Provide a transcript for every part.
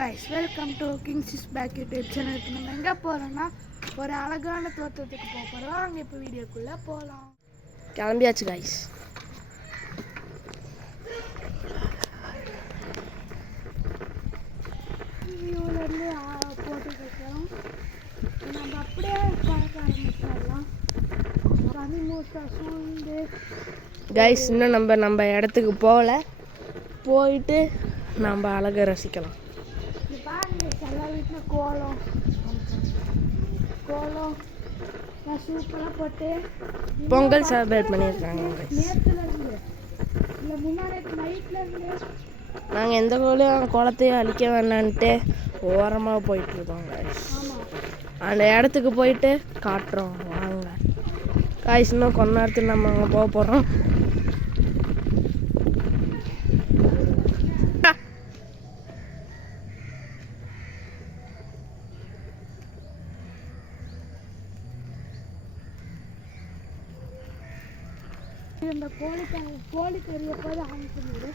guys, welcome to King's Back YouTube channel. நம்ம எங்க போறோம்னா ஒரு அழகான தோட்டத்துக்கு போறோம். அங்க இப்ப வீடியோக்குள்ள போலாம். கிளம்பியாச்சு guys. வியூல இருந்து போட்டு வைக்கிறோம். நம்ம அப்படியே பார்க்க ஆரம்பிச்சிடலாம். பனிமூட்டை சூழ்ந்து guys இன்னும் நம்ம இடத்துக்கு போயிட்டு நம்ம அழகை ரசிக்கலாம். எல்லா வீட்டில் கோலம் சூப்பராக போட்டு பொங்கல் செலிப்ரேட் பண்ணியிருக்காங்க. நேற்றுலேருந்து இல்லை முன்னாடி நைட்லேருந்து நாங்கள் எந்த கோலத்தையும் அழிக்க வேணான்ட்டு ஓரமாக போயிட்டுருக்கோம் guys. அந்த இடத்துக்கு போயிட்டு காட்டுறோம் வாங்க guys. இன்னும் கொஞ்ச நேரத்தில் நம்ம அங்கே போக போகிறோம். இந்த கோழிக்கறியை போது ஆரம்பிச்சுடு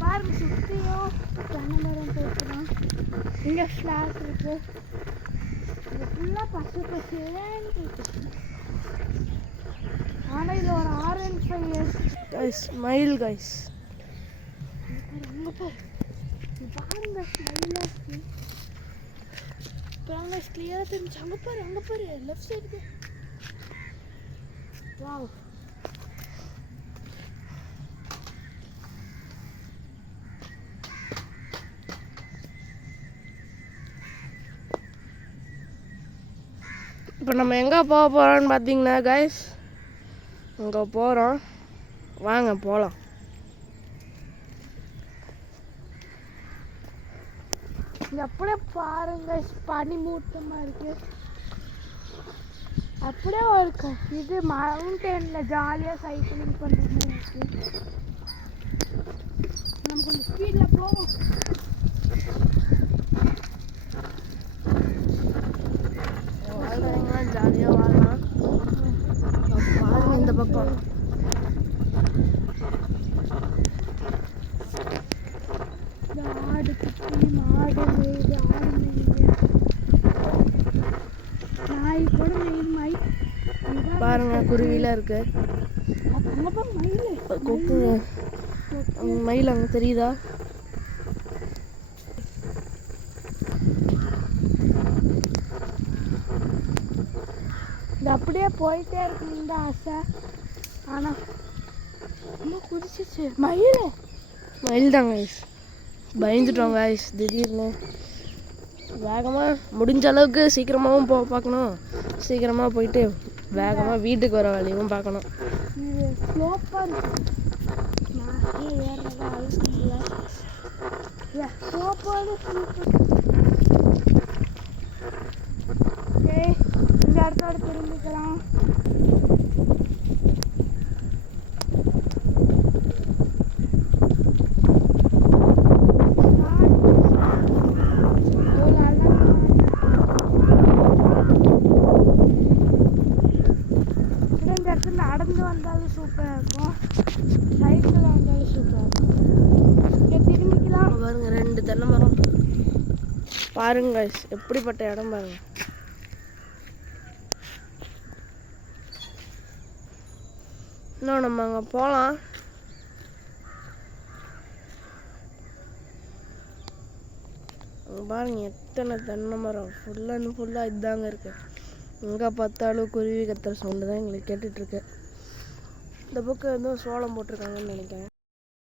பாருங்க சுற்றியும் தென்னைமரம் போட்டுதான் இங்கே ஃப்ளாட் இருக்கு. இது ஃபுல்லாக பச்சைன்னு இருக்கு. ஆனால் இதில் ஒரு ஆரஞ்சு guys மயில் guys அங்கே போ பாருங்க ஸ்மைலாக இருக்கு. அங்கே கிளியராக தெரிஞ்சு அங்கே பாரு லெஃப்ட் சைடு. வாவ் இப்போ நம்ம எங்கே போக போகிறோம்னு பார்த்தீங்கன்னா guys அங்கே போகிறோம் வாங்க போகலாம். அப்படியே பாருங்க பனிமூட்டமாக இருக்கு. அப்படியே ஒரு இது மவுண்டனில் ஜாலியாக சைக்கிளிங் பண்ணுற மாதிரி இருக்கு. நம்ம கொஞ்சம் ஸ்பீடில் போவோம். ஜாலியாக வாழலாம் பாருங்க இந்த பக்கம். ஆடு குட்டி மாடு மேய்து ஆடு மேய்து நாய் கூட மயில் பாருங்க குருவிலாம் இருக்கு. கொக்கு மயில் அங்கே தெரியுதா? இது அப்படியே போயிட்டே இருக்கணும் தான் ஆசை. ஆனால் ரொம்ப குதிச்சிச்சு மயில் தான் guys. பயந்துட்டோம் guys திடீர்னு. வேகமாக முடிஞ்ச அளவுக்கு சீக்கிரமாகவும் பார்க்கணும். சீக்கிரமாக போயிட்டு வேகமாக வீட்டுக்கு வர வழியும் பார்க்கணும். இது ஸ்லோப்பாக இருக்கு. ஏறதா ஸ்லோப்பாக இந்த இடத்தோட திரும்பிக்கலாம். நடந்து வந்தாலும் சூப்பராக இருக்கும், சைக்கிளில் வந்தாலும் சூப்பராக இருக்கும். இங்கே திரும்பிக்கலாம். பாருங்க 2 தென்னை மரம் பாருங்க guys எப்படிப்பட்ட இடம் பாருங்க. இன்னும் நம்ம அங்கே போகலாம். அங்கே பாருங்க எத்தனை தென்னை மரம் ஃபுல்லாக இதாங்க இருக்கு. எங்கே பார்த்தாலும் குருவி கத்துற சவுண்டு தான் எங்களுக்கு கேட்டுட்ருக்கு. இந்த பக்கம் எதுவும் சோளம் போட்டிருக்காங்கன்னு நினைக்கிறேன்.